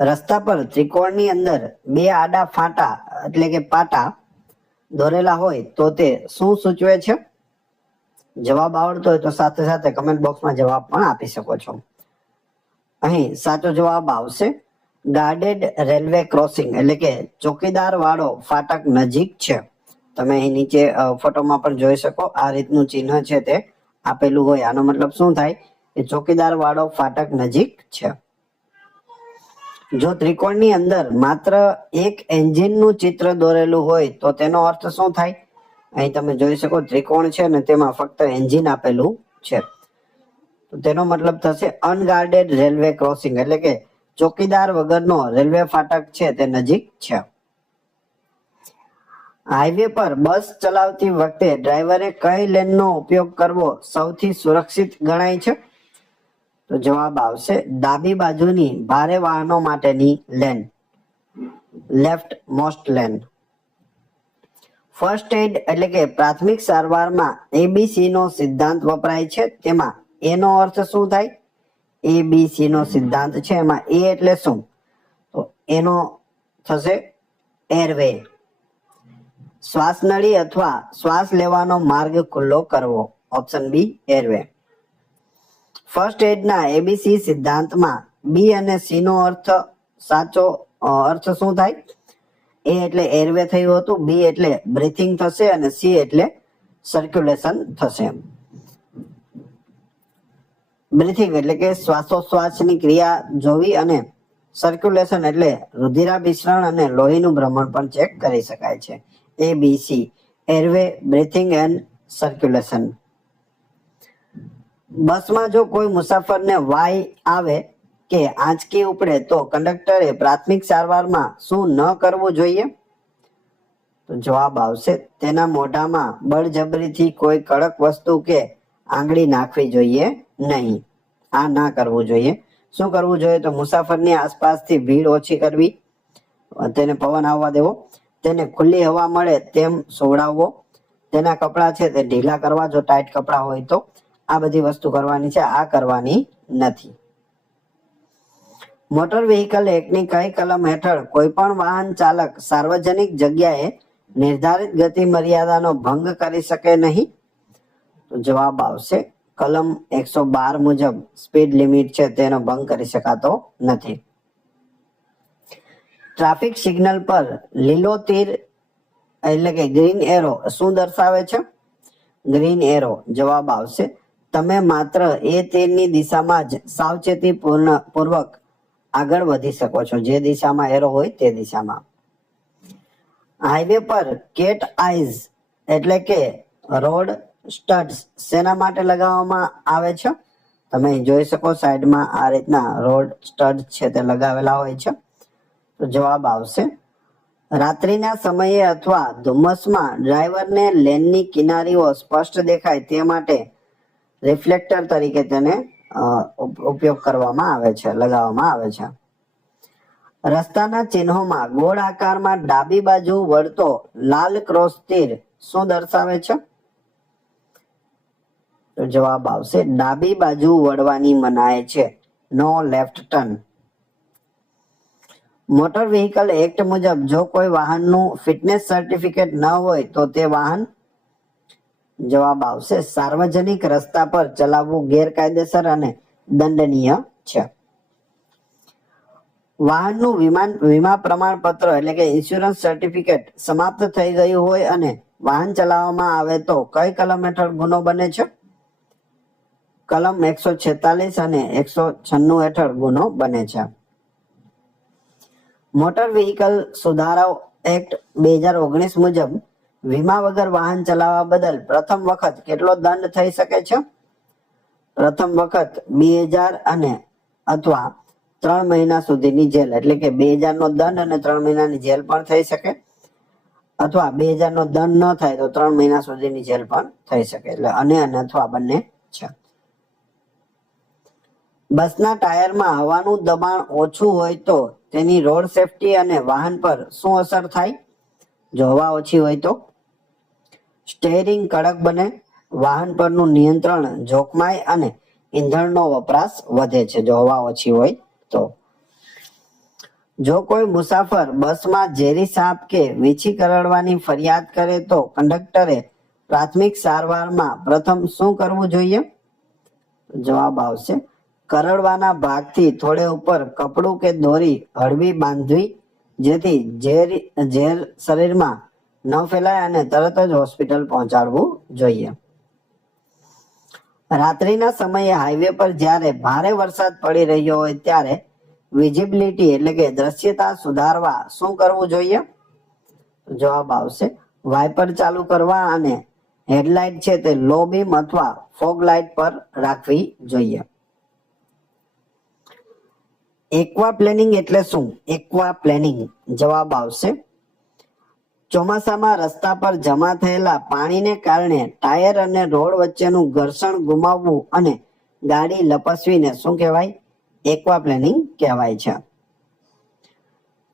રસ્તા પર ત્રિકોણની અંદર બે આડા ફાટા એટલે કે પાટા દોરેલા હોય તો તે શું સૂચવે છે? જવાબ આવડતો હોય તો સાથે સાથે કમેન્ટ બોક્સમાં જવાબ પણ આપી શકો છો. અહીં સાચો જવાબ આવશે ગાર્ડેડ રેલવે ક્રોસિંગ એટલે કે ચોકીદાર વાળો ફાટક નજીક છે. તમે અહીં નીચે ફોટોમાં પણ જોઈ શકો આ રીતનું ચિહ્ન છે તે આપેલું હોય. આનો મતલબ શું થાય કે ચોકીદાર વાળો ફાટક નજીક છે. જો ત્રિકોણની અંદર માત્ર એક એન્જિનનું ચિત્ર દોરેલું હોય તો તેનો અર્થ શું થાય? અહીં તમે જોઈ શકો ત્રિકોણ છે ને તેમાં ફક્ત એન્જિન આપેલું છે. તેનો મતલબ થશે અનગાર્ડેડ રેલવે ક્રોસિંગ એટલે કે ચોકીદાર વગરનો રેલવે ફાટક છે તે નજીક છે. હાઈવે પર બસ ચલાવતી વખતે ડ્રાઈવરે કઈ લેનનો ઉપયોગ કરવો સૌથી સુરક્ષિત ગણાય છે? તો જવાબ આવશે ડાબી બાજુની ભારે વાહનો માટેની lane, left most lane. First aid એટલે કે પ્રાથમિક સારવારમાં એબીસી નો સિદ્ધાંત વપરાય છે. તેમાં એ નો અર્થ શું થાય? એબીસી નો સિદ્ધાંત છે એમાં એ એટલે શું? તો એનો થશે એરવે, શ્વાસનળી અથવા શ્વાસ લેવાનો માર્ગ ખુલ્લો કરવો. Option B airway. ફર્સ્ટ એડના એબીસી સિદ્ધાંતમાં બી અને સી નો સાચો અર્થ શું થાય? એ એટલે એરવે થયું હતું, બી એટલે બ્રીથિંગ થશે અને સી એટલે સર્ક્યુલેશન થશે. બ્રીથિંગ એટલે કે શ્વાસોશ્વાસની ક્રિયા જોવી અને સર્ક્યુલેશન એટલે રુધિરાભિસરણ અને લોહીનું ભ્રમણ પણ ચેક કરી શકાય છે. ABC airway, breathing and circulation. બસમાં જો કોઈ મુસાફરને વાઈ આવે કે આંચકી ઉપડે તો કંડક્ટરે પ્રાથમિક સારવારમાં શું ન કરવું જોઈએ? તો જવાબ આવશે તેના મોઢામાં બળજબરીથી કોઈ કડક વસ્તુ કે આંગળી નાખવી જોઈએ નહીં. આ ના કરવું જોઈએ. શું કરવું જોઈએ? તો મુસાફરની આસપાસથી ભીડ ઓછી કરવી, તેને પવન આવવા દેવો, તેને ખુલ્લી હવા મળે તેમ સોવડાવવો, તેના કપડાં છે તે ઢીલા કરવા જો ટાઈટ કપડાં હોય તો. આ બધી વસ્તુ કરવાની છે, આ કરવાની નથી. મોટર વ્હીકલ એક્ટની કઈ કલમ હેઠળ કોઈ પણ વાહન ચાલક સાર્વજનિક જગ્યાએ નિર્ધારિત ગતિ મર્યાદાનો ભંગ કરી શકે નહીં? તો જવાબ આવશે કલમ 112 મુજબ સ્પીડ લિમિટ છે તેનો ભંગ કરી શકાતો નથી. ટ્રાફિક સિગ્નલ પર લીલો તીર એટલે કે ગ્રીન એરો શું દર્શાવે છે? ગ્રીન એરો જવાબ આવશે તમે માત્ર એ તીરની દિશામાં જ સાવચેતી પૂર્વક આગળ વધી શકો છો, જે દિશામાં એરો હોય તે દિશામાં. હાઈવે પર કેટ આઈઝ એટલે કે રોડ સ્ટડ્સ શેના માટે લગાવવામાં આવે છે? તમે જોઈ શકો સાઈડમાં આ રીતના રોડ સ્ટડ છે તે લગાવેલા હોય છે. તો જવાબ આવશે રાત્રિના સમયે અથવા ધુમ્મસમાં ડ્રાઈવરને લેનની કિનારીઓ સ્પષ્ટ દેખાય તે માટે રિફ્લેક્ટર તરીકે તેને ઉપયોગ કરવામાં આવે છે, લગાવવામાં આવે છે. રસ્તાના ચિહ્નોમાં ગોળ આકારમાં ડાબી બાજુ વળતો લાલ ક્રોસ તીર શું દર્શાવે છે? તો જવાબ આવશે ડાબી બાજુ વળવાની મનાઈ છે, no left turn. Motor vehicle act મુજબ જો કોઈ વાહનનું ફિટનેસ સર્ટિફિકેટ ન હોય તો તે વાહન? જવાબ આવશે સાર્વજનિક રસ્તા પર ચલાવવું ગેરકાયદેસર અને દંડનીય છે. વાહનનું વીમા પ્રમાણપત્ર એટલે કે ઇન્સ્યોરન્સ સર્ટિફિકેટ સમાપ્ત થઈ ગયું હોય અને વાહન ચલાવવામાં આવે તો કઈ કલમ હેઠળ ગુનો બને છે? કલમ 146 અને 196 હેઠળ ગુનો બને છે. મોટર વ્હીકલ સુધારાઓ એક્ટ 2019 મુજબ વીમા વગર વાહન ચલાવવા બદલ પ્રથમ વખત કેટલો દંડ થઈ શકે છે? પ્રથમ વખત 2000 અને અથવા 3 મહિના સુધીની જેલ એટલે કે 2000 નો દંડ અને 3 મહિનાની જેલ પણ થઈ શકે, અથવા 2000 નો દંડ ન થાય તો 3 મહિના સુધીની જેલ પણ થઈ શકે. એટલે અને અથવા બંને છે. બસના ટાયરમાં હવાનું દબાણ ઓછું હોય તો તેની રોડ સેફટી અને વાહન પર શું અસર થાય? જો હવા ઓછી હોય તો સ્ટીયરિંગ કડક બને, વાહન પરનું નિયંત્રણ જોખમાય અને ઈંધણનો વપરાશ વધે છે જો હવા ઓછી હોય તો. જો કોઈ મુસાફર બસમાં ઝેરી સાપ કે વીછી કરડવાની ફરિયાદ કરે તો કંડક્ટરે પ્રાથમિક સારવારમાં પ્રથમ શું કરવું જોઈએ? જવાબ આવશે કરડવાના ભાગથી થોડે ઉપર કપડું કે દોરી હળવી બાંધવી, જેથી ઝેર શરીરમાં ન ફેલાય અને તરત જ હોસ્પિટલ પહોંચાડવું જોઈએ. રાત્રિના સમયે હાઈવે પર જ્યારે ભારે વરસાદ પડી રહ્યો હોય ત્યારે વિઝિબિલિટી એટલે કે દ્રશ્યતા સુધારવા શું કરવું જોઈએ? જવાબ આવશે વાઇપર ચાલુ કરવા અને હેડલાઇટ છે તે લો બીમ અથવા ફોગ લાઇટ પર રાખવી જોઈએ. એક્વા પ્લેનિંગ એટલે શું? એક્વા પ્લેનિંગ જવાબ આવશે ચોમાસામાં રસ્તા પર જમા થયેલા પાણીને કારણે ટાયર અને રોડ વચ્ચેનું ઘર્ષણ ગુમાવવું અને ગાડી લપસવીને શું કહેવાય? એક્વા પ્લેનિંગ કહેવાય છે.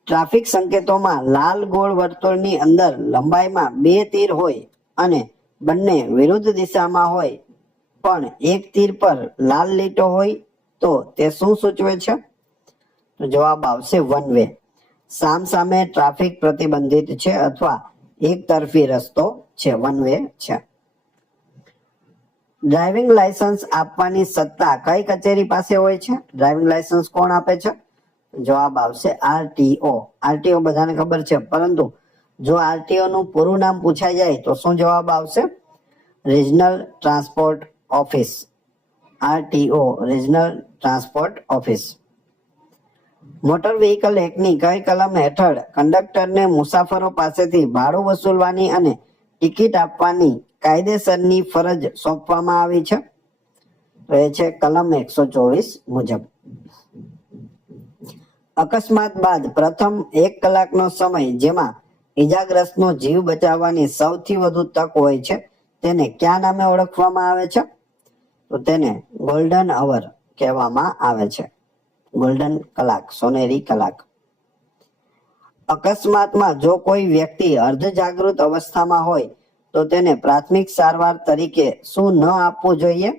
ટ્રાફિક સંકેતોમાં લાલ ગોળ વર્તુળની અંદર લંબાઈમાં 2 તીર હોય અને બંને વિરુદ્ધ દિશામાં હોય પણ એક તીર પર લાલ લીટો હોય તો તે શું સૂચવે છે? તો જવાબ આવશે વન વે. સામસામે ટ્રાફિક પ્રતિબંધિત છે અથવા એક તરફી રસ્તો છે, વન વે છે. ડ્રાઇવિંગ લાયસન્સ આપવાની સત્તા કઈ કચેરી પાસે હોય છે? ડ્રાઇવિંગ લાયસન્સ કોણ આપે છે? જવાબ આવશે આરટીઓ. આરટીઓ બધાને ખબર છે, પરંતુ જો આરટીઓ નું પૂરું નામ પૂછાઈ જાય તો શું જવાબ આવશે? Regional transport office. RTO regional transport office. Motor vehicle એક્ટની કઈ કલમ હેઠળ કંડક્ટરને મુસાફરો પાસેથી ભાડું વસૂલવાની અને ટિકિટ આપવાની કાયદેસરની ફરજ સોંપવામાં આવી છે? તો એ છે કલમ 124 મુજબ. અકસ્માત બાદ પ્રથમ 1 કલાકનો સમય જેમાં ઈજાગ્રસ્તનો જીવ બચાવવાની સૌથી વધુ તક હોય છે તેને કયા નામે ઓળખવામાં આવે છે? તો તેને ગોલ્ડન અવર કહેવામાં આવે છે. ગોલ્ડન કલાક, સોનેરી કલાક. અકસ્માતમાં જો કોઈ વ્યક્તિ અર્ધજાગૃત અવસ્થામાં હોય તો તેને પ્રાથમિક સારવાર તરીકે શું ન આપવું જોઈએ?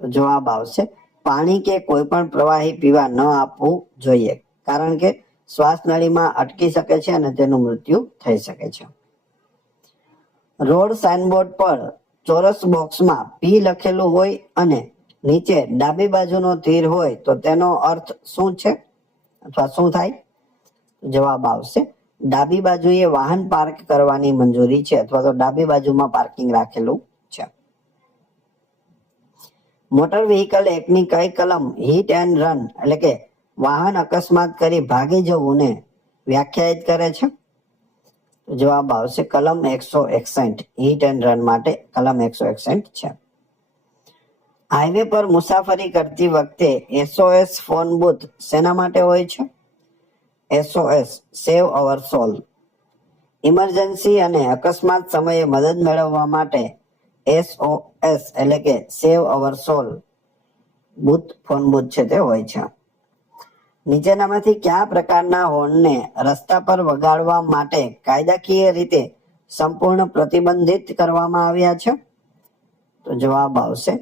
જવાબ આવશે પાણી કે કોઈ પણ પ્રવાહી પીવા ન આપવું જોઈએ, કારણ કે શ્વાસ નળીમાં અટકી શકે છે અને તેનું મૃત્યુ થઈ શકે છે. રોડ સાઇનબોર્ડ પર ચોરસ બોક્સમાં પી લખેલું હોય અને નીચે ડાબી બાજુનો તીર હોય તો તેનો અર્થ શું છે અથવા શું થાય? જવાબ આવશે ડાબી બાજુએ વાહન પાર્ક કરવાની મંજૂરી છે અથવા તો ડાબી બાજુમાં પાર્કિંગ રાખેલું છે. મોટર વ્હીકલ એક્ટની કઈ કલમ હિટ એન્ડ રન એટલે કે વાહન અકસ્માત કરી ભાગી જવું ને વ્યાખ્યાયિત કરે છે? જવાબ આવશે કલમ 161. હિટ એન્ડ રન માટે કલમ 161 છે. હાઈવે પર મુસાફરી કરતી વખતે SOS ફોન બૂથ શેના માટે હોય છે? SOS સેવ અવર સોલ. ઇમરજન્સી અને અકસ્માત સમયે મદદ મેળવવા માટે SOS એટલે કે સેવ અવર સોલ બૂથ, ફોન બૂથ છે તે હોય છે. નીચેનામાંથી કયા પ્રકારના હોર્નને રસ્તા પર વગાડવા માટે કાયદાકીય રીતે સંપૂર્ણ પ્રતિબંધિત કરવામાં આવ્યા છે? તો જવાબ આવશે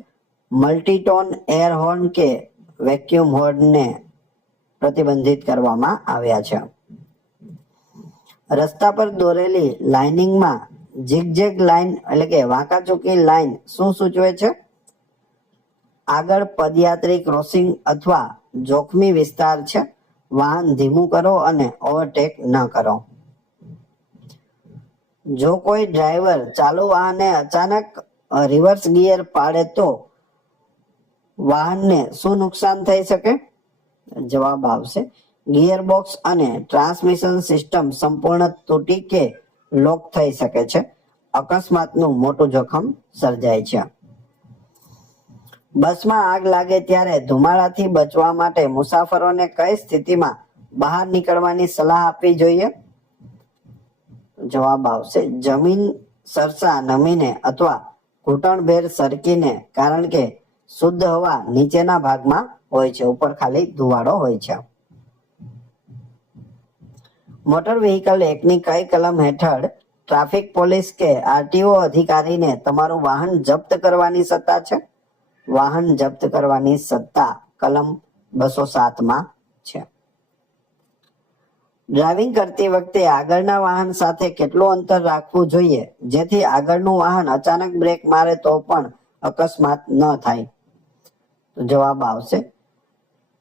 મલ્ટીટોન એર હોર્ન કે વેક્યુમ હોર્નને પ્રતિબંધિત કરવામાં આવ્યા છે. રસ્તા પર દોરેલી લાઇનિંગમાં ઝિગઝેગ લાઇન એટલે કે વાંકાચૂકી લાઇન શું સૂચવે છે? આગળ પદયાત્રી ક્રોસિંગ અથવા જોખમી વિસ્તાર છે, વાહન ધીમું કરો અને ઓવરટેક ન કરો. જો કોઈ ડ્રાઈવર ચાલુ વાહને અચાનક રિવર્સ ગિયર પાડે તો વાહનને શું નુકસાન થઈ શકે? જવાબ આવશે ગિયરબોક્સ અને ટ્રાન્સમિશન સિસ્ટમ સંપૂર્ણ તૂટી કે લોક થઈ શકે છે. અકસ્માતનું મોટું જોખમ સર્જાય છે. બસમાં આગ લાગે ત્યારે ધુમાડાથી બચવા માટે મુસાફરોને કઈ સ્થિતિમાં બહાર નીકળવાની સલાહ આપવી જોઈએ? જવાબ આવશે જમીન સરસા નમીને અથવા ઘૂંટણભેર સરકીને, કારણ કે શુદ્ધ હવા નીચેના ભાગમાં હોય છે, ઉપર ખાલી ધુવાડો હોય છે. મોટર વ્હીકલ એક્ટની કઈ કલમ હેઠળ ટ્રાફિક પોલીસ કે આરટીઓ અધિકારીને તમારું વાહન જપ્ત કરવાની સત્તા છે? વાહન જપ્ત કરવાની સત્તા કલમ 207 માં છે. ડ્રાઇવિંગ કરતી વખતે આગળના વાહન સાથે કેટલું અંતર રાખવું જોઈએ જેથી આગળનું વાહન અચાનક બ્રેક મારે તો પણ અકસ્માત ન થાય? તો જવાબ આવશે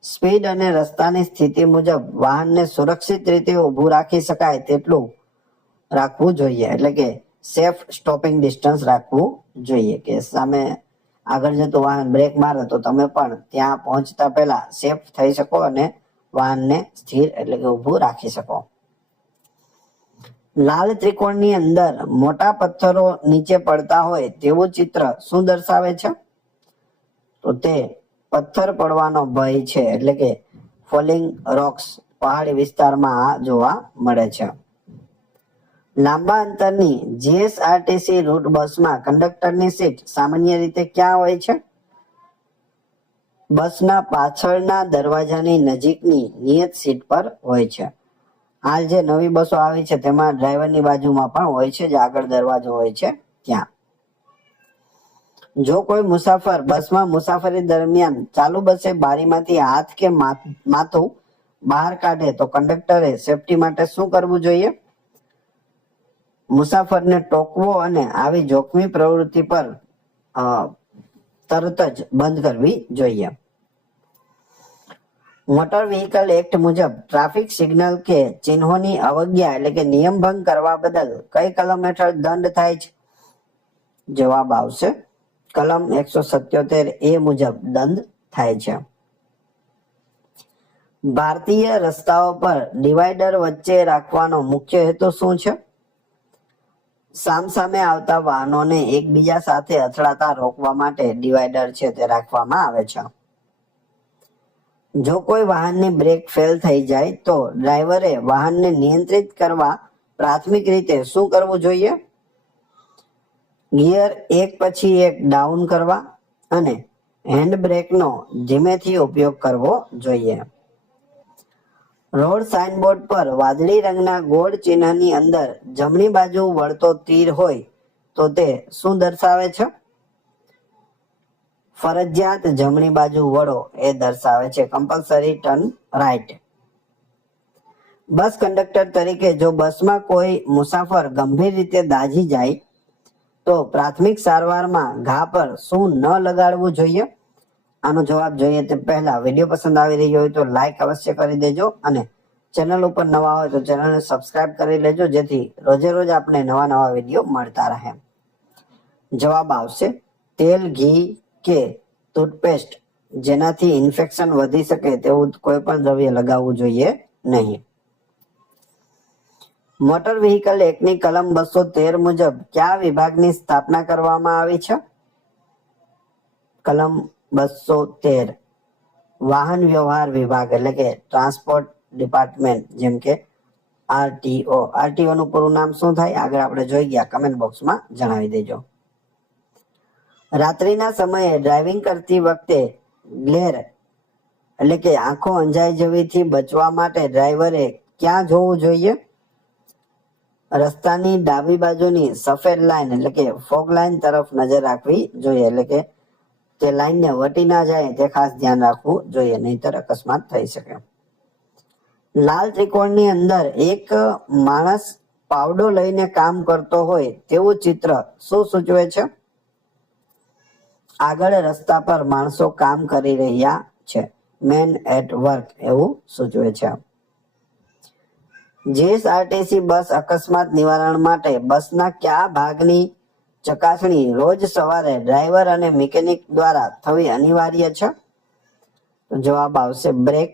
સ્પીડ અને રસ્તાની સ્થિતિ મુજબ વાહનને સુરક્ષિત રીતે ઊભું રાખી શકાય તેટલું રાખવું જોઈએ, એટલે કે સેફ સ્ટોપિંગ ડિસ્ટન્સ રાખવું જોઈએ, કે સામે આગળ જતું વાહન બ્રેક મારે તો તમે પણ ત્યાં પહોંચતા પહેલા સેફ થઈ શકો અને વાહનને સ્થિર એટલે કે ઊભું રાખી શકો. લાલ ત્રિકોણની અંદર મોટા પથ્થરો નીચે પડતા હોય તેવું ચિત્ર શું દર્શાવે છે? તો તે પથ્થર પડવાનો ભય છે, એટલે કે ફોલિંગ રોક્સ પહાડી વિસ્તારમાં આ જોવા મળે છે. લાંબા અંતરની જીએસઆરટીસી રૂટ બસમાં કંડક્ટરની સીટ સામાન્ય રીતે ક્યાં હોય છે? બસના પાછળના દરવાજાની નજીકની નિયત સીટ પર હોય છે. હાલ જે નવી બસો આવી છે તેમાં ડ્રાઈવરની બાજુમાં પણ હોય છે, જે આગળ દરવાજો હોય છે ત્યાં. જો કોઈ મુસાફર બસમાં મુસાફરી દરમિયાન ચાલુ બસે બારીમાંથી હાથ કે માથું બહાર કાઢે તો કંડક્ટરે સેફટી માટે શું કરવું જોઈએ? મુસાફરને ટોકવો અને આવી જોખમી પ્રવૃત્તિ પર તરત જ બંધ કરવી જોઈએ. મોટર વ્હીકલ એક્ટ મુજબ ટ્રાફિક સિગ્નલ કે ચિહ્નોની અવજ્ઞા એટલે કે નિયમ ભંગ કરવા બદલ કઈ કલમ હેઠળ દંડ થાય છે? જવાબ આવશે કલમ 177A મુજબ દંડ થાય છે. ભારતીય રસ્તાઓ પર ડિવાઈડર વચ્ચે રાખવાનો મુખ્ય હેતુ શું છે? સામસામે આવતા વાહનોને એકબીજા સાથે અથડાતા રોકવા માટે ડિવાઈડર છે તે રાખવામાં આવે છે. જો કોઈ વાહનની બ્રેક ફેલ થઈ જાય તો ડ્રાઈવરે વાહનને નિયંત્રિત કરવા પ્રાથમિક રીતે શું કરવું જોઈએ? ગિયર એક પછી એક ડાઉન કરવા અને હેન્ડ બ્રેકનો ધીમેથી ઉપયોગ કરવો જોઈએ. રોડ સાઇનબોર્ડ પર વાદળી રંગના ગોળ ચિહ્નની અંદર જમણી બાજુ વળતો તીર હોય તો તે શું દર્શાવે છે? ફરજિયાત જમણી બાજુ વળો એ દર્શાવે છે, કમ્પલસરી ટર્ન રાઈટ. બસ કંડક્ટર તરીકે જો બસમાં કોઈ મુસાફર ગંભીર રીતે દાઝી જાય તો પ્રાથમિક સારવારમાં ઘા પર શું ન લગાડવું જોઈએ? આનો જવાબ જોઈએ તે પહેલા વિડીયો પસંદ આવી રહ્યો હોય તો લાઈક અવશ્ય કરી દેજો અને ચેનલ ઉપર નવા હોય તો ચેનલને સબસ્ક્રાઇબ કરી લેજો, જેથી રોજે રોજ આપણે નવા નવા વિડીયો મળતા રહે. જવાબ આવશે તેલ, ઘી કે ટૂથપેસ્ટ જેનાથી ઇન્ફેક્શન વધી શકે તેવું કોઈ પણ દ્રવ્ય લગાવવું જોઈએ નહીં. મોટર વ્હીકલ એક્ટની કલમ 213 મુજબ કયા વિભાગની સ્થાપના કરવામાં આવી છે? કલમ 213 વાહન વ્યવહાર વિભાગ એટલે કે ટ્રાન્સપોર્ટ ડિપાર્ટમેન્ટ, જેમ કે આરટીઓ. આરટીઓ નું પૂરું નામ શું થાય આગળ આપણે જોઈ ગયા, કમેન્ટ બોક્સમાં જણાવી દેજો. રાત્રિના સમયે ડ્રાઇવિંગ કરતી વખતે ગ્લેર એટલે કે આંખો અંજાઈ જવીથી બચવા માટે ડ્રાઈવરે ક્યાં જોવું જોઈએ? રસ્તાની ડાબી બાજુની સફેદ લાઈન એટલે કે ફોગ લાઈન તરફ નજર રાખવી જોઈએ, એટલે કે તે લાઈનને વટી ના જાય તે ખાસ ધ્યાન રાખવું જોઈએ, નહીતર અકસ્માત થઈ શકે. લાલ ત્રિકોણની અંદર એક માણસ પાવડો લઈને કામ કરતો હોય તેવું ચિત્ર શું સૂચવે છે? આગળ રસ્તા પર માણસો કામ કરી રહ્યા છે, મેન એટ વર્ક એવું સૂચવે છે. જીએસઆરટીસી બસ અકસ્માત નિવારણ માટે બસના કયા ભાગની ચકાસણી રોજ સવારે ડ્રાઈવર અને મિકેનિક દ્વારા થવી અનિવાર્ય છે? તો જવાબ આવશે બ્રેક,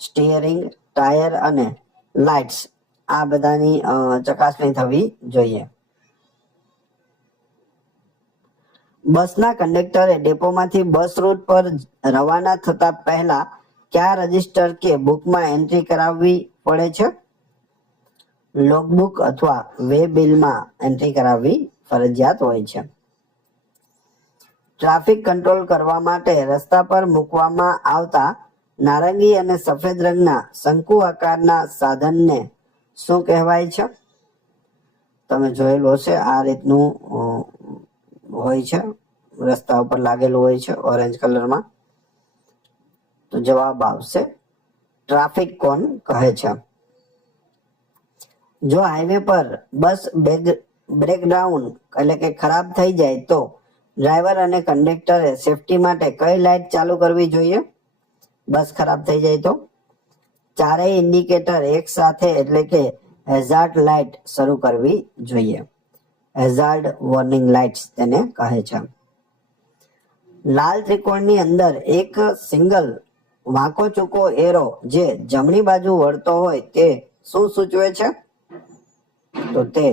સ્ટીયરિંગ, ટાયર અને લાઇટ્સ. આ બધાની ચકાસણી થવી જોઈએ. બસના કંડક્ટરે ડેપોમાંથી બસ રૂટ પર રવાના થતા પહેલા કયા રજિસ્ટર કે બુકમાં એન્ટ્રી કરાવવી પડે છે? લોગબુક અથવા વે બિલમાં એન્ટ્રી કરાવવી ફરજિયાત હોય છે. ટ્રાફિક કંટ્રોલ કરવા માટે રસ્તા પર મૂકવામાં આવતા નારંગી અને સફેદ રંગના શંકુ આકારના સાધનને શું કહેવાય છે? તમે જોયેલું હશે, આ રીતનું હોય છે, રસ્તા ઉપર લાગેલું હોય છે ઓરેન્જ કલરમાં. તો જવાબ આવશે ટ્રાફિક કોન કહે છે. જો હાઈવે પર બસ બ્રેકડાઉન એટલે કે ખરાબ થઈ જાય તો ડ્રાઈવર અને કંડક્ટરે સેફટી માટે કઈ લાઇટ ચાલુ કરવી જોઈએ? બસ ખરાબ થઈ જાય તો ચારેય ઇન્ડિકેટર એક સાથે એટલે કે હેઝાર્ડ લાઇટ શરૂ કરવી જોઈએ. હેઝાર્ડ વોર્નિંગ લાઇટ્સ તેને કહે છે. લાલ ત્રિકોણની અંદર એક સિંગલ વાંકો ચૂકો એરો જે જમણી બાજુ વળતો હોય તે શું સૂચવે છે? તો તે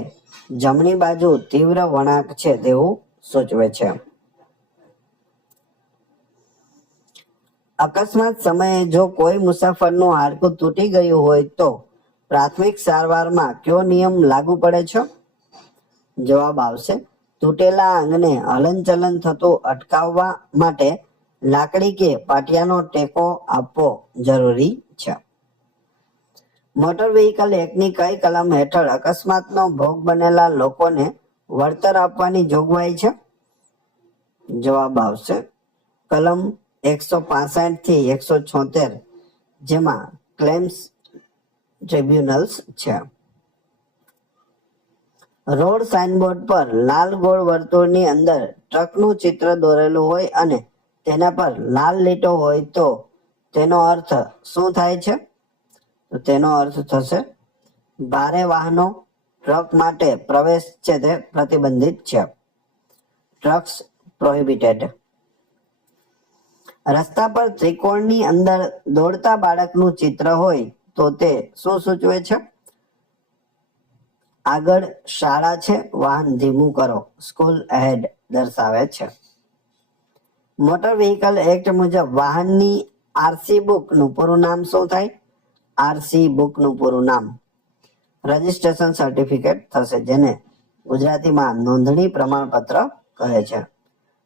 જમણી બાજુ તીવ્ર વળાંક છે તેવું સૂચવે છે. અકસ્માત સમયે જો કોઈ મુસાફરનું હાડકું તૂટી ગયું હોય તો પ્રાથમિક સારવારમાં કયો નિયમ લાગુ પડે છે? જવાબ આવશે તૂટેલા અંગને હલનચલન થતું અટકાવવા માટે લાકડી કે પાટિયાનો ટેકો આપવો જરૂરી છે. મોટર વ્હીકલ એક્ટની કઈ કલમ હેઠળ અકસ્માતનો ભોગ બનેલા લોકોને વળતર આપવાની જોગવાઈ છે? જવાબ આવશે કલમ 165 થી 176, જેમાં ક્લેમ્સ ટ્રિબ્યુનલ્સ છે. રોડ સાઇનબોર્ડ પર લાલ ગોળ વર્તુળની અંદર ટ્રકનું ચિત્ર દોરેલું હોય અને તેના પર લાલ લીટો હોય તો તેનો અર્થ શું થાય છે? તો તેનો અર્થ થશે ભારે વાહનો ટ્રક માટે પ્રવેશ છે તે પ્રતિબંધિત છે. Trucks prohibited. રસ્તા પર ત્રિકોણની અંદર દોડતા બાળકનું ચિત્ર હોય તો તે શું સૂચવે છે? આગળ શાળા છે, વાહન ધીમું કરો, સ્કૂલ અહેડ દર્શાવે છે. મોટર વ્હીકલ એક્ટ મુજબ વાહનની આરસી બુકનું પૂરું નામ શું થાય? આરસી બુકનું પૂરું નામ રજિસ્ટ્રેશન સર્ટિફિકેટ થશે, જેને ગુજરાતીમાં નોંધણી પ્રમાણપત્ર કહે છે.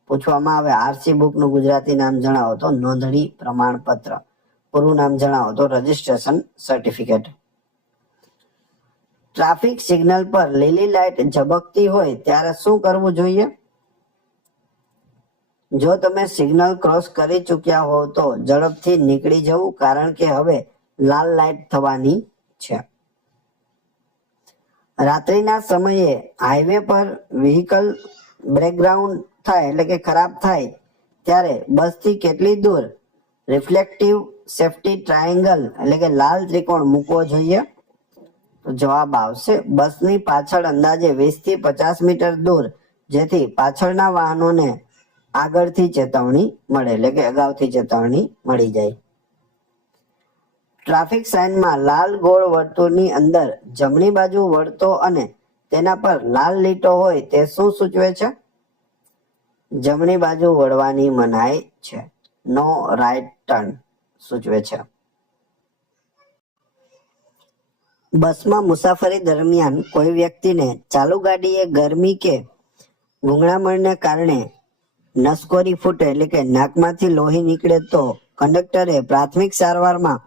પૂછવામાં આવે આરસી બુકનું ગુજરાતી નામ જણાવો તો નોંધણી પ્રમાણપત્ર, પૂરું નામ જણાવો તો રજિસ્ટ્રેશન સર્ટિફિકેટ. ટ્રાફિક સિગ્નલ પર લીલી લાઇટ ઝબકતી હોય ત્યારે શું કરવું જોઈએ? જો તમે સિગ્નલ ક્રોસ કરી ચૂક્યા હો તો ઝડપથી નીકળી જવું, કારણ કે હવે લાલ લાઇટ થવાની છે. રાત્રિના સમયે હાઈવે પર વ્હીકલ બ્રેકડાઉન થાય એટલે કે ખરાબ થાય ત્યારે બસથી કેટલી દૂર રિફ્લેક્ટિવ સેફટી ટ્રાયેંગલ એટલે કે લાલ ત્રિકોણ મૂકવો જોઈએ? તો જવાબ આવશે બસની પાછળ અંદાજે 20 થી 50 મીટર દૂર, જેથી પાછળના વાહનોને આગળથી ચેતવણી મળે એટલે કે અગાઉથી ચેતવણી મળી જાય. ટ્રાફિક સાઇનમાં લાલ ગોળ વર્તુળની અંદર જમણી બાજુ વળતો અને તેના પર લાલ લીટો હોય તે શું સૂચવે છે? જમણી બાજુ વળવાની મનાઈ છે, નો રાઇટ ટર્ન સૂચવે છે. બસમાં મુસાફરી દરમિયાન કોઈ વ્યક્તિને ચાલુ ગાડીએ ગરમી કે ગૂંગળામણને કારણે નસકોરી ફૂટે એટલે કે નાકમાંથી લોહી નીકળે તો કંડક્ટરે પ્રાથમિક સારવારમાં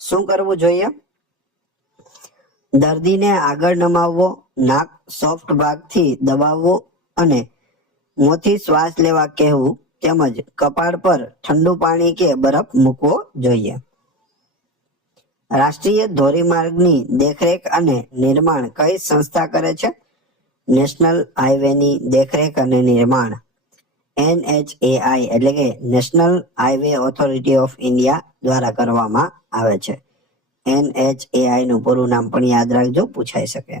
શું કરવું જોઈએ? દર્દીને આગળ નમાવવો, નાક સોફ્ટ ભાગથી દબાવવું અને મોંથી શ્વાસ લેવા કહેવું, તેમજ કપાળ પર ઠંડુ પાણી કે બરફ મૂકવો જોઈએ. રાષ્ટ્રીય ધોરીમાર્ગની દેખરેખ અને નિર્માણ કઈ સંસ્થા કરે છે? નેશનલ હાઈવેની દેખરેખ અને નિર્માણ NHAI એટલે કે national highway authority of India દ્વારા કરવામાં આવે છે. NHAI નું પૂરું નામ પણ યાદ રાખજો, પૂછાઈ શકે.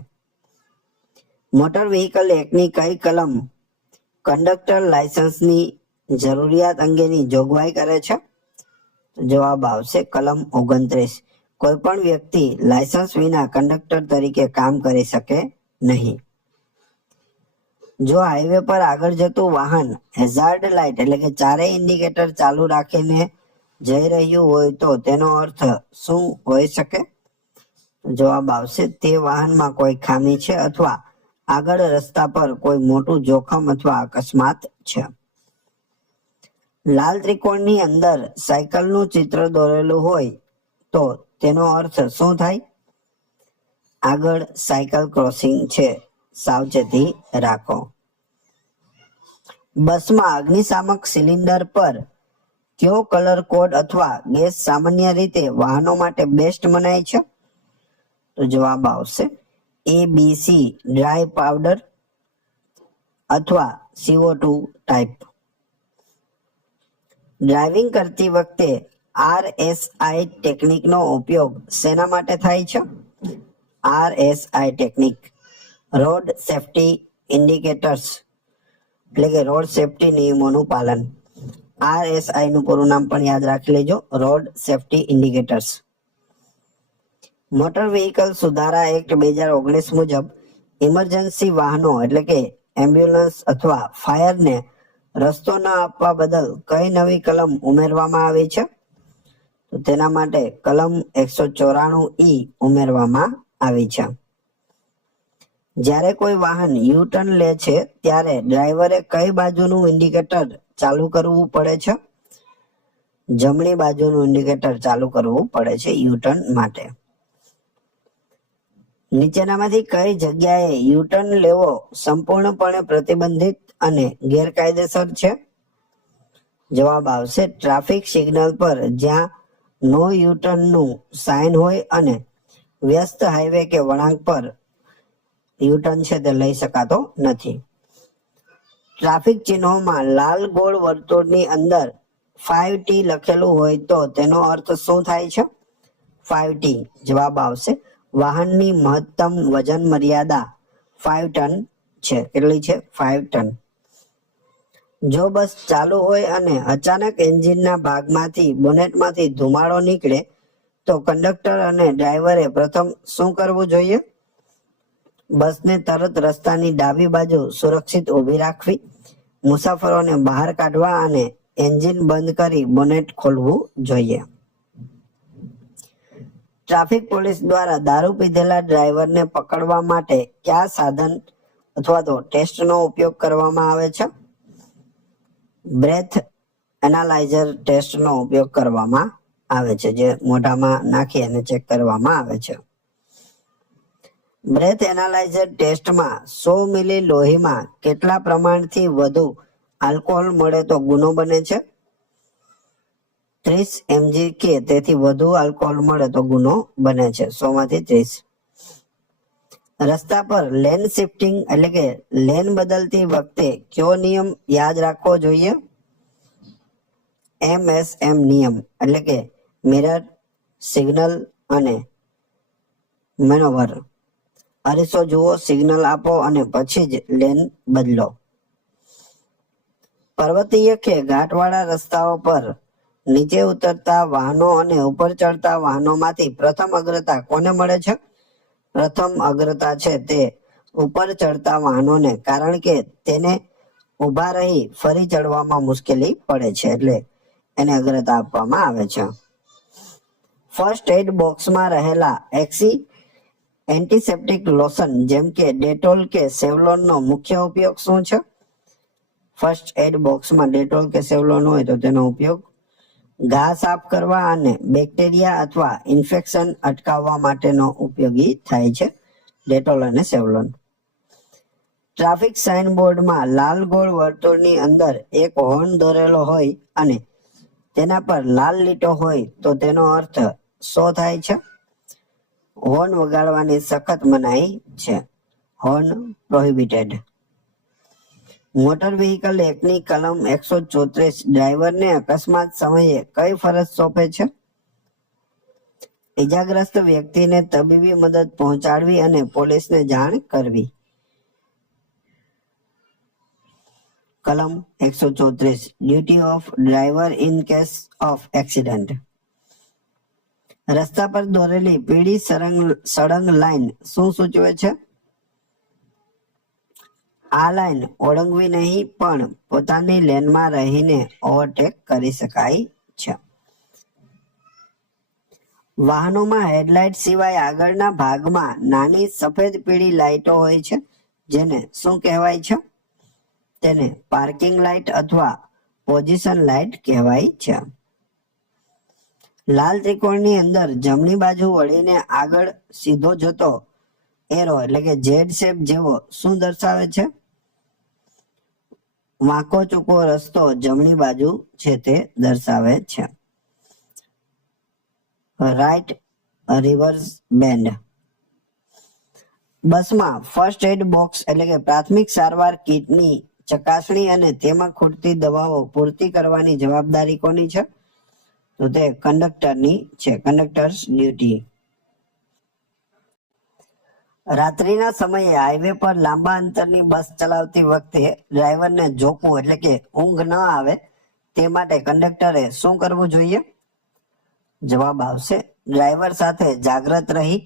મોટર વ્હીકલ એક્ટની કઈ કલમ કંડક્ટર લાયસન્સની જરૂરિયાત અંગેની જોગવાઈ કરે છે? જવાબ આવશે કલમ 29. કોઈ પણ વ્યક્તિ લાયસન્સ વિના કંડક્ટર તરીકે કામ કરી શકે નહીં. જો હાઈવે પર આગળ જતું વાહન હેઝાર્ડ લાઇટ એટલે કે ચારેય ઇન્ડિકેટર ચાલુ રાખીને જઈ રહ્યું હોય તો તેનો અર્થ શું હોઈ શકે? જવાબ આવશે તે વાહનમાં કોઈ ખામી છે અથવા આગળ રસ્તા પર કોઈ મોટું જોખમ અથવા અકસ્માત છે. લાલ ત્રિકોણની અંદર સાયકલનું ચિત્ર દોરેલું હોય તો તેનો અર્થ શું થાય? આગળ સાયકલ ક્રોસિંગ છે, સાવચેતી રાખો. બસમાં અગ્નિશામક સિલિન્ડર પર કયો કલર કોડ અથવા ગેસ સામાન્ય રીતે વાહનો માટે બેસ્ટ મનાય છે? તો જવાબ આવશે ABC ડ્રાય પાવડર અથવા CO2 ટાઈપ. ડ્રાઇવિંગ કરતી વખતે RSI ટેકનિકનો ઉપયોગ શેના માટે થાય છે? RSI technique road safety indicators એટલે કે રોડ સેફટી નિયમોનું પાલન. RSI નું પૂરું નામ પણ યાદ રાખી લેજો, road safety indicators. Motor vehicle સુધારા એક્ટ 2019 મુજબ ઇમરજન્સી વાહનો એટલે કે એમ્બ્યુલન્સ અથવા ફાયરને રસ્તો ન આપવા બદલ કઈ નવી કલમ ઉમેરવામાં આવી છે? તો તેના માટે કલમ 194E ઉમેરવામાં આવી છે. જ્યારે કોઈ વાહન યુ ટર્ન લે છે ત્યારે ડ્રાઈવરે કઈ બાજુનું ઇન્ડિકેટર ચાલુ કરવું પડે છે? જમણી બાજુનું ઇન્ડિકેટર ચાલુ કરવું પડે છે યુ ટર્ન માટે. નીચેનામાંથી કઈ જગ્યાએ યુ ટર્ન લેવો સંપૂર્ણપણે પ્રતિબંધિત અને ગેરકાયદેસર છે? જવાબ આવશે ટ્રાફિક સિગ્નલ પર જ્યાં નો યુ ટર્ન નું સાઇન હોય અને વ્યસ્ત હાઈવે કે વળાંક પર યુ ટર્ન છે તે લઈ શકાતો નથી. ટ્રાફિક ચિહ્નોમાં લાલ ગોળ વર્તુળની અંદર 5T લખેલું હોય તો તેનો અર્થ શું થાય છે? 5T. જવાબ આવશે વાહનની મહત્તમ વજન મર્યાદા 5 ટન છે. કેટલી છે? 5 ટન. જો બસ ચાલુ હોય અને અચાનક એન્જિનના ભાગમાંથી બોનેટમાંથી ધુમાડો નીકળે તો કંડક્ટર અને ડ્રાઈવરે પ્રથમ શું કરવું જોઈએ? બસને તરત રસ્તાની ડાબી બાજુ સુરક્ષિત ઊભી રાખવી, મુસાફરોને બહાર કાઢવા અને એન્જિન બંધ કરી બોનેટ ખોલવું જોઈએ. ટ્રાફિક પોલીસ દ્વારા દારૂ પીધેલા ડ્રાઈવરને પકડવા માટે કયા સાધન અથવા તો ટેસ્ટનો ઉપયોગ કરવામાં આવે છે? બ્રેથ એનાલાઇઝર ટેસ્ટનો ઉપયોગ કરવામાં આવે છે, જે મોઢામાં નાખી અને ચેક કરવામાં આવે છે. બ્રેથ એનાલાઇઝર ટેસ્ટમાં 100 મિલી લોહીમાં કેટલા પ્રમાણથી વધુ આલ્કોહોલ મળે તો ગુનો બને છે? 30 mg કે તેથી વધુ આલ્કોહોલ મળે તો ગુનો બને છે. 100 માંથી 30. રસ્તા પર લેન શિફ્ટિંગ એટલે કે લેન બદલતી વખતે કયો નિયમ યાદ રાખવો જોઈએ? MSM નિયમ એટલે કે મિરર, સિગ્નલ અને મેનોવર. અરીસો જુઓ, સિગ્નલ આપો અને પછી જ લેન બદલો. પર્વતીય કે ઘાટવાળા રસ્તાઓ પર નીચે ઉતરતા વાહનો અને ઉપર ચડતા વાહનોમાંથી પ્રથમ અગ્રતા કોને મળે છે? પ્રથમ અગ્રતા છે તે ઉપર ચડતા વાહનોને, કારણ કે તેને ઊભા રહી ફરી ચડવામાં મુશ્કેલી પડે છે, એટલે એને અગ્રતા આપવામાં આવે છે. ફર્સ્ટ એડ બોક્સમાં રહેલા એન્ટીસેપ્ટિક લોશન જેમ કે ડેટોલ કે સેવલોનનો મુખ્ય ઉપયોગ શું છે? ફર્સ્ટ એડ બોક્સમાં ડેટોલ કે સેવલોન હોય તો તેનો ઉપયોગ ઘા સાફ કરવા અને બેક્ટેરિયા અથવા ઇન્ફેક્શન અટકાવવા માટેનો ઉપયોગી થાય છે, ડેટોલ અને સેવલોન. ટ્રાફિક સાઇન બોર્ડમાં લાલ ગોળ વર્તુળની અંદર એક હોર્ન દોરેલો હોય અને તેના પર લાલ લીટો હોય તો તેનો અર્થ શું થાય છે? હોર્ન વગાડવાની સખત મનાઈ છે, હોર્ન પ્રોહિબિટેડ. મોટર વ્હીકલ એક્ટની કલમ 134 ડ્રાઈવરને અકસ્માત સમયે કઈ ફરજ સોંપે છે? ઇજાગ્રસ્ત વ્યક્તિને તબીબી મદદ પહોંચાડવી અને પોલીસને જાણ કરવી. કલમ 134 duty of driver in case of accident. રસ્તા પર દોરેલી પીળી સળંગ લાઈન શું સૂચવે છે? આ લાઈન ઓળંગવી નહીં પણ પોતાની લેનમાં રહીને ઓવરટેક કરી શકાય છે. વાહનોમાં હેડલાઇટ સિવાય આગળના ભાગમાં નાની સફેદ પીળી લાઇટો હોય છે, જેને શું કહેવાય છે? તેને પાર્કિંગ લાઇટ અથવા પોઝિશન લાઇટ કહેવાય છે. લાલ ત્રિકોણની અંદર જમણી બાજુ વળીને આગળ સીધો જતો એરો એટલે કે ઝેડ શેપ જેવો શું દર્શાવે છે? વાંકો ચૂકો રસ્તો જમણી બાજુ છે તે દર્શાવે છે. Right reverse band. બસમાં ફર્સ્ટ એડ બોક્સ એટલે કે પ્રાથમિક સારવાર કીટની ચકાસણી અને તેમાં ખૂટતી દવાઓ પૂર્તિ કરવાની જવાબદારી કોની છે? તો તે કંડક્ટરની છે, કંડક્ટર્સ ડ્યુટી. રાત્રિના સમયે હાઈવે પર લાંબા અંતરની બસ ચલાવતી વખતે ડ્રાઈવરને ઝોકવું એટલે કે ઊંઘ ન આવે તે માટે કંડક્ટરે શું કરવું જોઈએ? જવાબ આવશે ડ્રાઈવર સાથે જાગ્રત રહી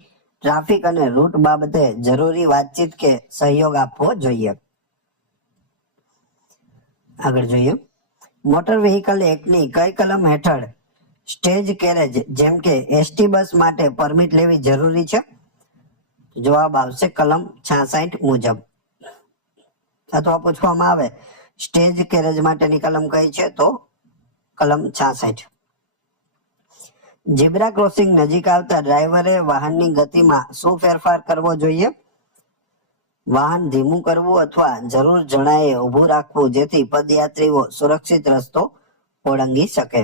ટ્રાફિક અને રૂટ બાબતે જરૂરી વાતચીત કે સહયોગ આપવો જોઈએ. આગળ જોઈએ, મોટર વ્હીકલ એક્ટની કઈ કલમ હેઠળ સ્ટેજ કેરેજ જેમ કે એસટી બસ માટે પરમિટ લેવી જરૂરી છે? જવાબ આવશે કલમ 66 મુજબ. અથવા પૂછવામાં આવે સ્ટેજ કેરેજ માટેની કલમ કઈ છે? તો કલમ 66. ઝીબ્રા ક્રોસિંગ નજીક આવતા ડ્રાઈવરે વાહનની ગતિમાં શું ફેરફાર કરવો જોઈએ? વાહન ધીમું કરવું અથવા જરૂર જણાયે ઊભું રાખવું જેથી પદયાત્રીઓ સુરક્ષિત રસ્તો ઓળંગી શકે.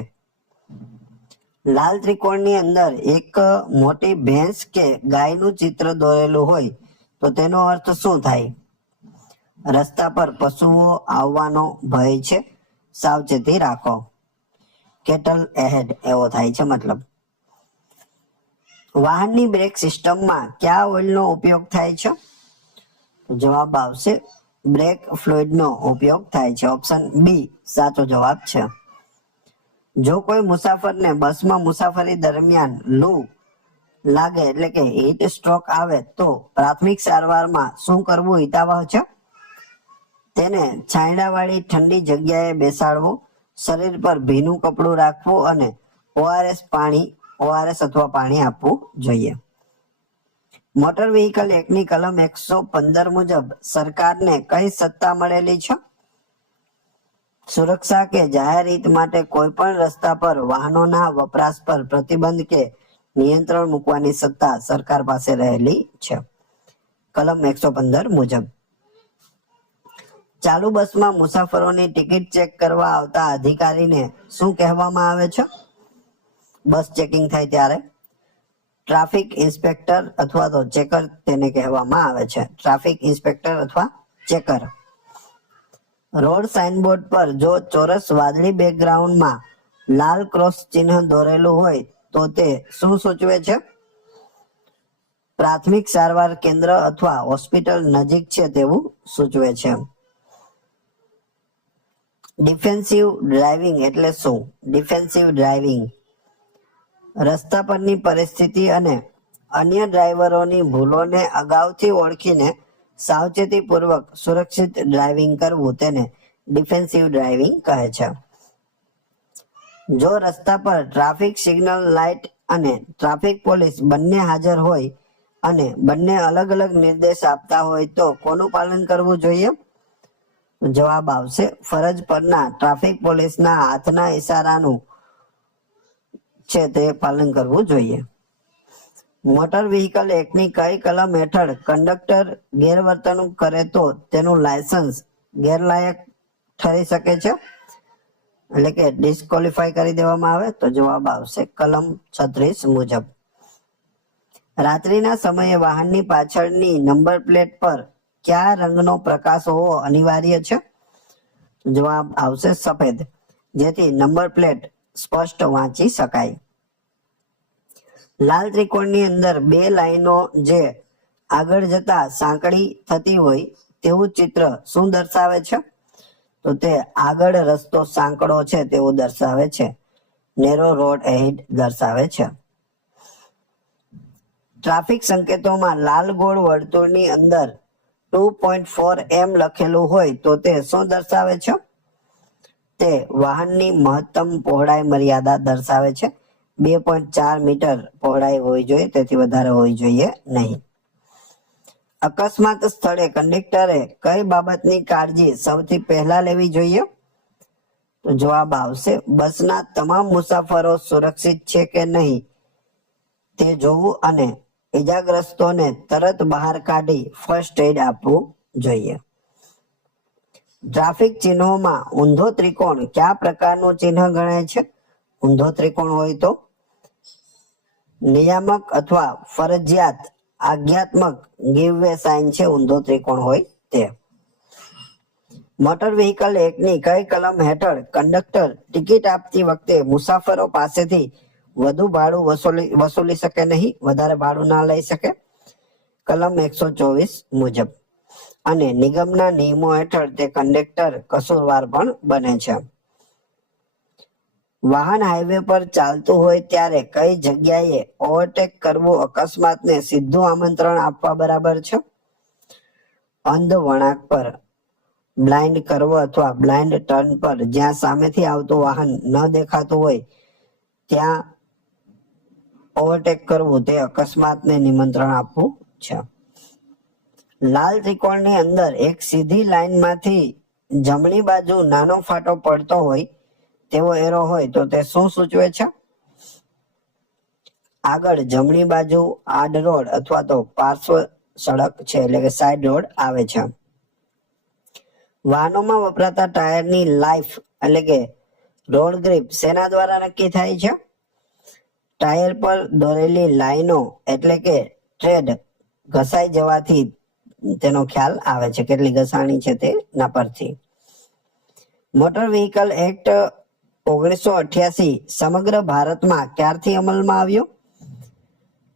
લાલ ત્રિકોણની અંદર એક મોટી ભેંસ કે ગાયનું ચિત્ર દોરેલું હોય તો તેનો અર્થ શું થાય? રસ્તા પર પશુઓ આવવાનો ભય છે, સાવચેતી રાખો. કેટલ એહેડ એવો થાય છે મતલબ. વાહનની બ્રેક સિસ્ટમમાં કયા ઓઇલનો ઉપયોગ થાય છે? જવાબ આવશે બ્રેક ફ્લુઇડનો ઉપયોગ થાય છે. ઓપ્શન બી સાચો જવાબ છે. જો કોઈ મુસાફરને બસમાં મુસાફરી દરમિયાન લૂ લાગે એટલે કે હીટ સ્ટ્રોક આવે તો પ્રાથમિક સારવારમાં શું કરવું હિતાવહ છે? તેને છાંયડાવાળી ઠંડી જગ્યાએ બેસાડવું, શરીર પર ભીનું કપડું રાખવું અને ઓઆરએસ અથવા પાણી આપવું જોઈએ. મોટર વ્હીકલ એક્ટની કલમ 115 મુજબ સરકારને કઈ સત્તા મળેલી છે? સુરક્ષા કે જાહેર હિત માટે કોઈ પણ રસ્તા પર વાહનોના વપરાશ પર પ્રતિબંધ કે નિયંત્રણ મૂકવાની સત્તા સરકાર પાસે રહેલી છે, કલમ 115 મુજબ. ચાલુ બસમાં મુસાફરોની ટિકિટ ચેક કરવા આવતા અધિકારીને શું કહેવામાં આવે છે? બસ ચેકિંગ થાય ત્યારે ટ્રાફિક ઇન્સ્પેક્ટર અથવા તો ચેકર તેને કહેવામાં આવે છે. ટ્રાફિક ઇન્સ્પેક્ટર અથવા ચેકર. રોડ સાઇનબોર્ડ પર જો ચોરસ વાદળી બેકગ્રાઉન્ડમાં લાલ ક્રોસ ચિહ્ન દોરેલું હોય તો તે શું સૂચવે છે? પ્રાથમિક સારવાર કેન્દ્ર અથવા હોસ્પિટલ નજીક છે તેવું સૂચવે છે. ડિફેન્સિવ ડ્રાઇવિંગ એટલે શું? ડિફેન્સિવ ડ્રાઇવિંગ રસ્તા પરની પરિસ્થિતિ અને અન્ય ડ્રાઈવરોની ભૂલોને અગાઉથી ઓળખીને સાવચેતીપૂર્વક સુરક્ષિત ડ્રાઇવિંગ કરવું તેને ડિફેન્સિવ ડ્રાઇવિંગ કહે છે. જો રસ્તા પર ટ્રાફિક સિગ્નલ લાઇટ અને ટ્રાફિક પોલીસ બંને હાજર હોય અને બંને અલગ અલગ નિર્દેશ આપતા હોય તો કોનું પાલન કરવું જોઈએ? જવાબ આવશે ફરજ પરના ટ્રાફિક પોલીસના હાથના ઈશારાનું છે તે પાલન કરવું જોઈએ. મોટર વ્હીકલ એક્ટની કઈ કલમ હેઠળ કંડક્ટર ગેરવર્તણૂક કરે તો તેનું લાયસન્સ ગેરલાયક ઠરી શકે છે એટલે કે ડિસ્કોલિફાય કરી દેવામાં આવે? તો જવાબ આવશે કલમ 36 મુજબ. રાત્રિના સમયે વાહનની પાછળની નંબર પ્લેટ પર કયા રંગનો પ્રકાશ હોવો અનિવાર્ય છે? જવાબ આવશે સફેદ, જેથી નંબર પ્લેટ સ્પષ્ટ વાંચી શકાય. લાલ ત્રિકોણની અંદર બે લાઈનો જે આગળ જતા સાંકડી થતી હોય તેવું ચિત્ર શું દર્શાવે છે? તો તે આગળ રસ્તો સાંકડો છે તેવું દર્શાવે છે. નેરો રોડ એહેડ દર્શાવે છે. ટ્રાફિક સંકેતોમાં લાલ ગોળ વર્તુળની અંદર 2.4 m લખેલું હોય તો તે શું દર્શાવે છે? તે વાહનની મહત્તમ પહોળાઈ મર્યાદા દર્શાવે છે. 2.4 મીટર પહોળાઈ હોવી જોઈએ, તેથી વધારે હોવી જોઈએ નહીં. અકસ્માત સ્થળે કંડક્ટરે કઈ બાબતની કાળજી સૌથી પહેલા લેવી જોઈએ? તો જવાબ આવશે બસના તમામ મુસાફરો સુરક્ષિત છે કે નહીં તે જોવું અને ઇજાગ્રસ્તોને તરત બહાર કાઢી ફર્સ્ટ એડ આપવું જોઈએ. ટ્રાફિક ચિહ્નોમાં ઊંધો ત્રિકોણ કયા પ્રકારનું ચિહ્ન ગણાય છે? ઊંધો ત્રિકોણ હોય તો નિયામક અથવા ફરજિયાત આજ્ઞાત્મક ગીવ વે સાઇન છે, ઊંધો ત્રિકોણ હોય તે. મોટર વ્હીકલ એક્ટની કઈ કલમ હેઠળ કંડક્ટર ટિકિટ આપતી વખતે મુસાફરો પાસેથી વધુ ભાડું વસૂલી શકે નહીં, વધારે ભાડું ના લઈ શકે? કલમ 124 મુજબ. અને નિગમના નિયમો હેઠળ તે કંડક્ટર કસૂરવાર પણ બને છે. વાહન હાઈવે પર ચાલતું હોય ત્યારે કઈ જગ્યાએ ઓવરટેક કરવું અકસ્માતને સીધું આમંત્રણ આપવા બરાબર છે? અંધ વળાંક પર, બ્લાઇન્ડ કર્વ અથવા બ્લાઇન્ડ ટર્ન પર, જ્યાં સામેથી આવતું વાહન ન દેખાતું હોય ત્યાં ઓવરટેક કરવું તે અકસ્માતને નિમંત્રણ આપવું છે. લાલ ત્રિકોણની અંદર એક સીધી લાઈનમાંથી જમણી બાજુ નાનો ફાટો પડતો હોય તેવો એરો હોય તો તે શું સૂચવે છે? આગળ જમણી બાજુ આડ રોડ અથવા તો પાર્શ્વ સડક છે, એટલે કે સાઈડ રોડ આવે છે. વાહનોમાં વપરાતા ટાયરની લાઈફ એટલે કે રોડ ગ્રીપ શેના દ્વારા નક્કી થાય છે? ટાયર પર દોરેલી લાઈનો એટલે કે ટ્રેડ ઘસાઈ જવાથી તેનો ખ્યાલ આવે છે, કેટલી ઘસાણી છે તેના પરથી. મોટર વ્હીકલ એક્ટ 1988 સમગ્ર ભારતમાં ક્યારથી અમલમાં આવ્યો?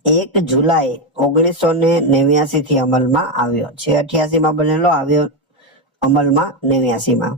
1 જુલાઈ 1989 થી અમલમાં આવ્યો છે. 88 માં બનેલો, આવ્યો અમલમાં 89 માં.